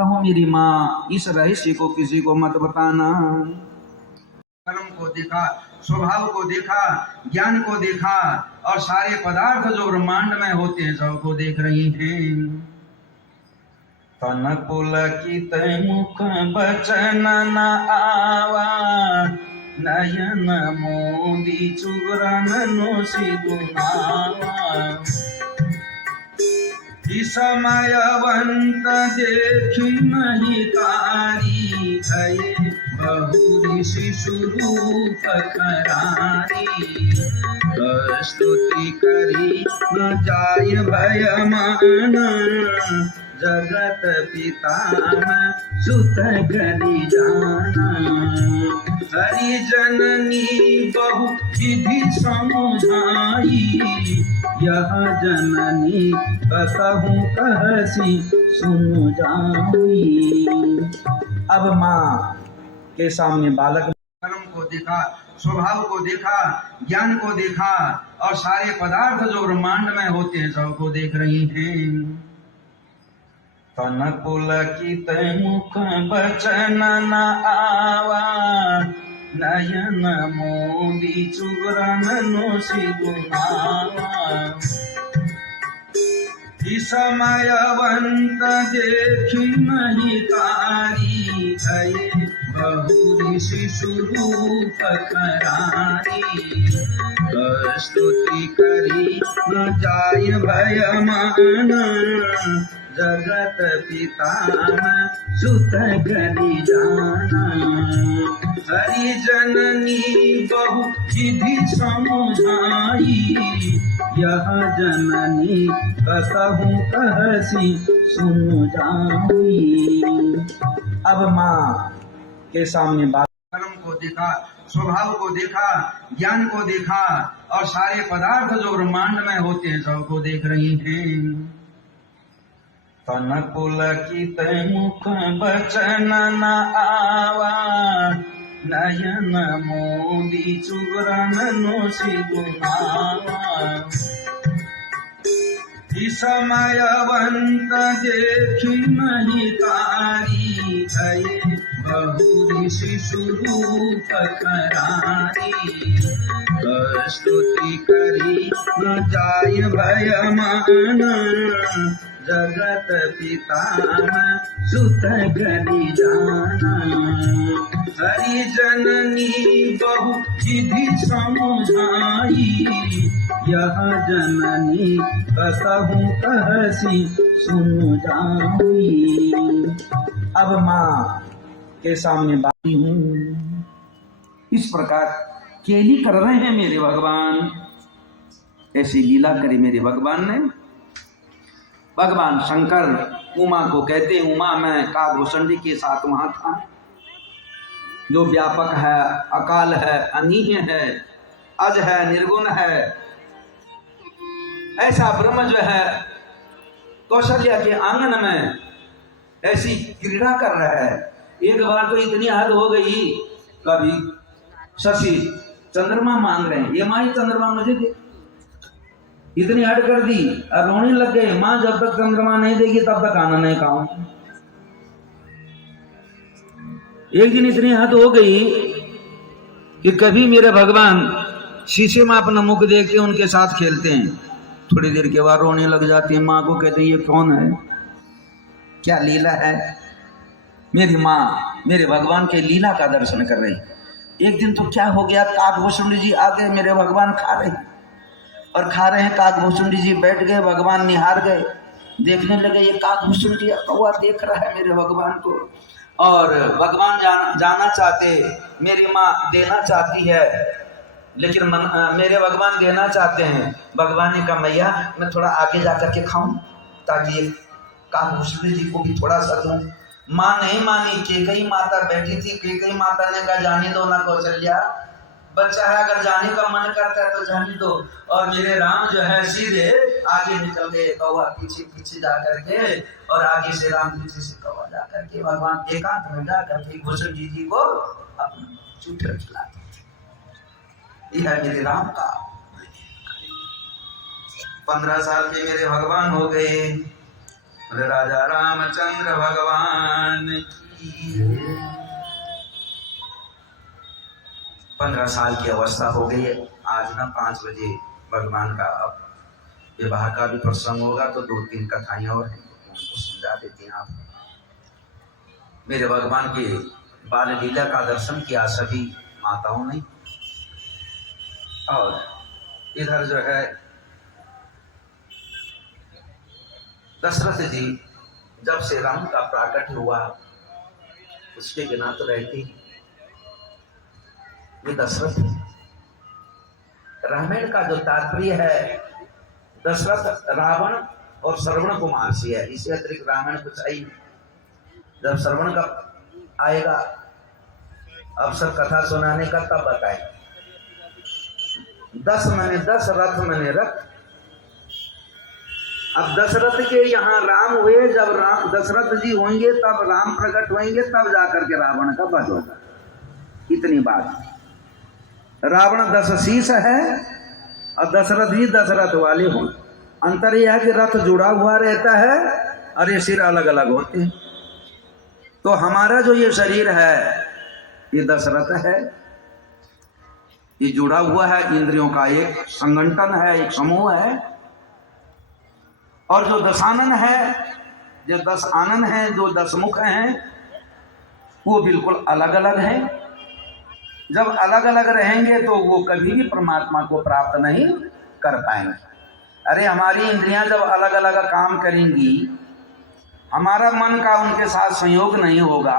हूँ मेरी माँ, इस रहस्य को किसी को मत बताना। कर्म को देखा, स्वभाव को देखा, ज्ञान को देखा और सारे पदार्थ जो ब्रह्मांड में होते हैं सबको देख रही हैं। तन पुलकित मुख बचन न आवा, नयन मोदी चुरन नो सिगुनावा। समयवंत देखी महितारी, भये बहु शिशुरूप करारी। स्तुति करी न जाय भयमाना, जगत पिता में सुत करी जाना। हरि जननी बहु विधि समुझाई, यह जननी कसहु कहसी सुनु जाई। अब माँ के सामने बालक कर्म को देखा, स्वभाव को देखा, ज्ञान को देखा और सारे पदार्थ जो ब्रह्मांड में होते हैं सबको देख रही हैं। तन पुलकित मुख बचन न आवा, नयन मोदी चुरन नो सिगुनावा। समयवंत देखी महितारी, भये बहु शिशुरूप करारी। स्तुति करी न जाय भयमाना, जगत पिता में सुत करी जाना। हरि जननी बहु विधि समुझाई, यह जननी कसहु कहसी सुनु जाई। अब माँ के सामने कर्म को देखा, स्वभाव को देखा, ज्ञान को देखा और सारे पदार्थ जो ब्रह्मांड में होते हैं सबको देख रही हैं। तन पुलकित मुख बचन न आवा, नयन मोदी चुरन नो सिगुनावा। समयवंत देखी महितारी, भये बहु शिशुरूप करारी। स्तुति करी न जाय भयमाना, जगत पिता में सुत करी जाना। हरि जननी बहु विधि समुझाई, यह जननी कसहु कहसी सुनु जाई। अब माँ के सामने बाती हूँ। इस प्रकार केली कर रहे हैं मेरे भगवान। ऐसी लीला करी मेरे भगवान ने। भगवान शंकर उमा को कहते, उमा मैं काकभूषणी के साथ वहां था, जो व्यापक है, अकाल है, अनीह है, अज है, निर्गुण है, ऐसा ब्रह्म जो है कौशल्या के आंगन में ऐसी क्रीड़ा कर रहा है। एक बार तो इतनी हद हो गई, कभी शशि चंद्रमा मांग रहे हैं, ये माँ चंद्रमा मुझे दे, इतनी हद कर दी और रोने लग गए। माँ जब तक चंद्रमा नहीं देगी तब तक आना नहीं खाऊं। एक दिन इतनी हद हो गई कि कभी मेरे भगवान शीशे में अपना मुख देख के उनके साथ खेलते हैं, थोड़ी देर के बाद रोने लग जाती है। माँ को कहते हैं ये कौन है, क्या लीला है। मेरी माँ मेरे भगवान के लीला का दर्शन कर रही। एक दिन तो क्या हो गया, काकभूषणी जी आ गए, मेरे भगवान खा रहे और खा रहे हैं। काकभूषणी जी बैठ गए, भगवान निहार गए, देखने लगे ये काकभूषणी कौवा देख रहा है मेरे भगवान को। और भगवान जाना चाहते, मेरी माँ देना चाहती है, लेकिन मेरे भगवान देना चाहते हैं। भगवान ने कहा मैया मैं थोड़ा आगे जाकर के खाऊं ताकि काकभूषणी जी को भी थोड़ा सा दूं। माँ नहीं मानी। कैकेयी माता बैठी थी, कैकेयी माता ने कहा जाने दो ना कौशल्या, बच्चा है, अगर जाने का मन करता है तो जाने दो। और मेरे राम जो है सीधे आगे निकल गए, कौवा पीछे पीछे जा करके, और आगे से राम पीछे से कौवा जा करके भगवान एकांत में जा करके भूषणी जी को अपना चूठे खिला। यह है मेरे राम का। 15 साल के मेरे भगवान हो गए, राजा रामचंद्र भगवान की। 15 साल की अवस्था हो गई है। आज ना 5 बजे भगवान का अब विवाह का भी प्रसंग होगा, तो 2-3 कथाएं और हैं उनको समझा देते हैं आप। मेरे भगवान के बाल लीला का दर्शन किया सभी माताओं ने। और इधर जो है दशरथ जी जब से राम का प्राकट हुआ उसके बिना तो रहते ही। ये दशरथ रामायण का जो तात्पर्य है दशरथ रावण और श्रवण कुमार से है, इससे अतिरिक्त रामायण कुछ आई नहीं। जब श्रवण का आएगा अवसर कथा सुनाने का तब बताएंगे। 10 मने 10 रथ मने रथ। अब दशरथ के यहाँ राम हुए, जब राम दशरथ जी होंगे तब राम प्रकट होंगे, तब जाकर के रावण का वध होगा। इतनी बात। रावण 10 शीश है और दशरथ जी दशरथ वाले हों। अंतर यह है कि रथ जुड़ा हुआ रहता है और ये सिर अलग अलग होते हैं। तो हमारा जो ये शरीर है ये दशरथ है, ये जुड़ा हुआ है, इंद्रियों का एक संगठन है, एक समूह है। और जो दशानन है, जो 10 आनन है, जो 10 मुख हैं, वो बिल्कुल अलग अलग हैं। जब अलग अलग रहेंगे तो वो कभी भी परमात्मा को प्राप्त नहीं कर पाएंगे। अरे हमारी इंद्रियां जब अलग अलग काम करेंगी, हमारा मन का उनके साथ संयोग नहीं होगा,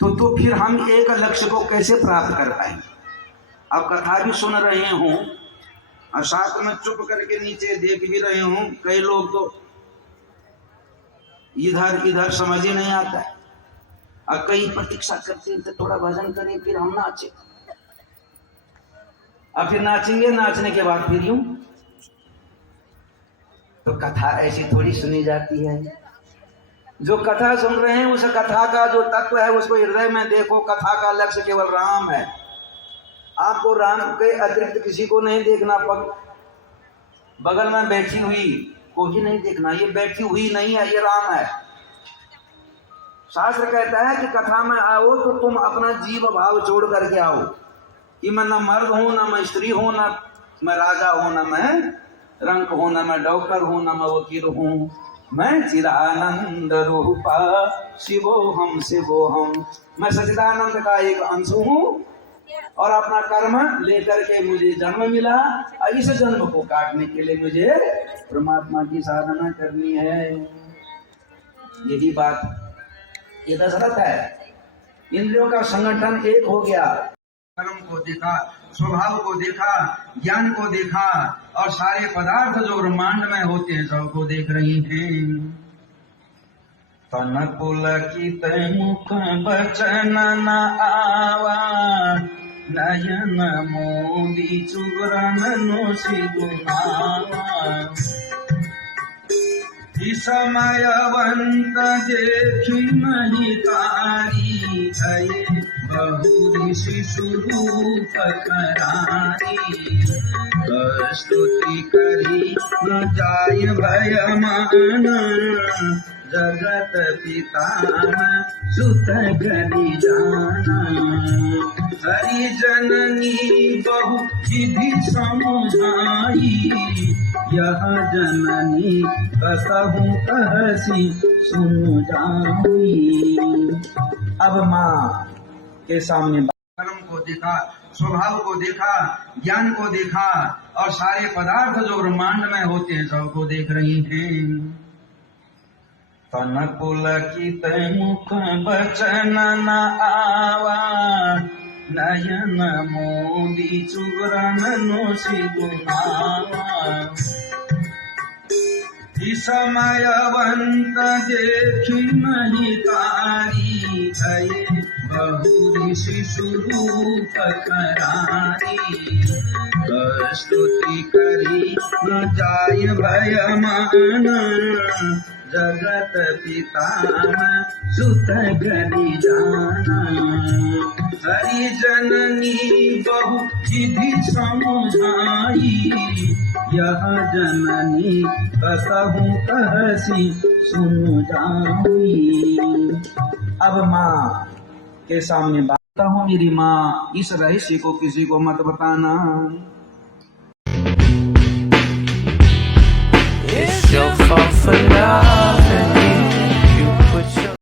तो फिर हम एक लक्ष्य को कैसे प्राप्त कर पाएंगे। अब कथा भी सुन रहे हूं और साथ में चुप करके नीचे देख भी रहे हूं। कई लोग तो इधर इधर समझ ही नहीं आता है। और कई प्रतीक्षा करते हैं थोड़ा भजन करें फिर हम नाचे, और फिर नाचेंगे, नाचने के बाद फिर यूं। तो कथा ऐसी थोड़ी सुनी जाती है। जो कथा सुन रहे हैं उस कथा का जो तत्व है उसको हृदय में देखो। कथा का लक्ष्य केवल राम है। आपको राम के अतिरिक्त किसी को नहीं देखना। बगल में बैठी हुई को भी नहीं देखना। ये बैठी हुई नहीं है, ये राम है। शास्त्र कहता है कि कथा में आओ तो तुम अपना जीव भाव छोड़ करके आओ कि मैं न मर्द हूं, न मैं स्त्री हूं, न मैं राजा हूं, न मैं रंक हूं, न मैं डॉक्टर हूं, न मैं वकील हूं। मैं चिदानंद रूपा शिवोहम शिवोहम। मैं सच्चिदानंद का एक अंश हूं और अपना कर्म लेकर के मुझे जन्म मिला और इस जन्म को काटने के लिए मुझे परमात्मा की साधना करनी है। यही बात ये दशरथ है। इंद्रियों का संगठन एक हो गया। कर्म को देखा, स्वभाव को देखा, ज्ञान को देखा और सारे पदार्थ जो ब्रह्मांड में होते हैं सबको देख रही हैं। तन पुलकित मुख बचन न आवा, नयन मोदी चुरन सिगुनावा। समयवंत देखी नहीं तारी, भये बहु ऋषि स्वरूप करारी। स्तुति करी न जाय भय माना, जगत पिता सुत गरी जाना। हरि जननी बहु विधि समझाई, यह जननी कसहु कहसी सुन जाई। अब माँ के सामने कर्म को देखा, स्वभाव को देखा, ज्ञान को देखा और सारे पदार्थ जो ब्रह्मांड में होते हैं सबको देख रही हैं। तन पुलकित मुख बचन न आवा, नयन मोदी चुरन सिगुनावा। समयवंत देखी नहीं तारी, भये बहु ऋषि स्वरूप करारी। स्तुति करी न जाय भय माना, जगत पितामह सुत करि जाना। हरि जननी बहु विधि समुझाई, यह जननी कसहु कहसी सुनु जाई। अब माँ के सामने बात हूँ, मेरी माँ इस रहस्य को किसी को मत बताना। It's your fault for love.